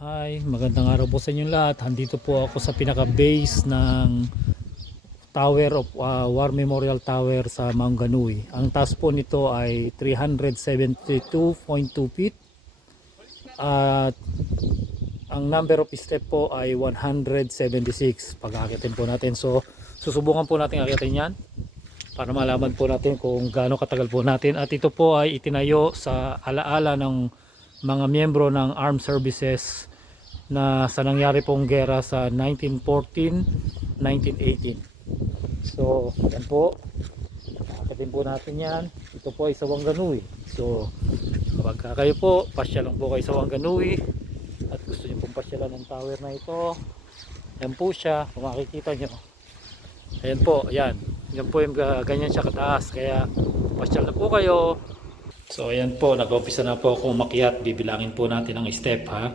Hi, magandang araw po sa inyong lahat. Andito po ako sa pinaka-base ng Tower of War Memorial Tower sa Mount Ganui. Ang taas po nito ay 372.2 feet at ang number of step po ay 176 pag aakitin po natin. So susubukan po natin akitin yan para malaman po natin kung gaano katagal po natin. At ito po ay itinayo sa alaala ng mga miyembro ng Armed Services na sa nangyari pong gera sa 1914, 1918. So yan po, akatin po natin yan. Ito po ay sa Wanganui. So kapag kayo po pasyalan po kayo sa Wanganui at gusto niyo pong pasyalan ng tower na ito, yan po siya, kung makikita nyo, ayan po, ayan, yan po yung ganyan siya kataas, kaya pasyal na po kayo. So ayan po, nag-umpisa na po akong umakyat. Bibilangin po natin ang step, ha.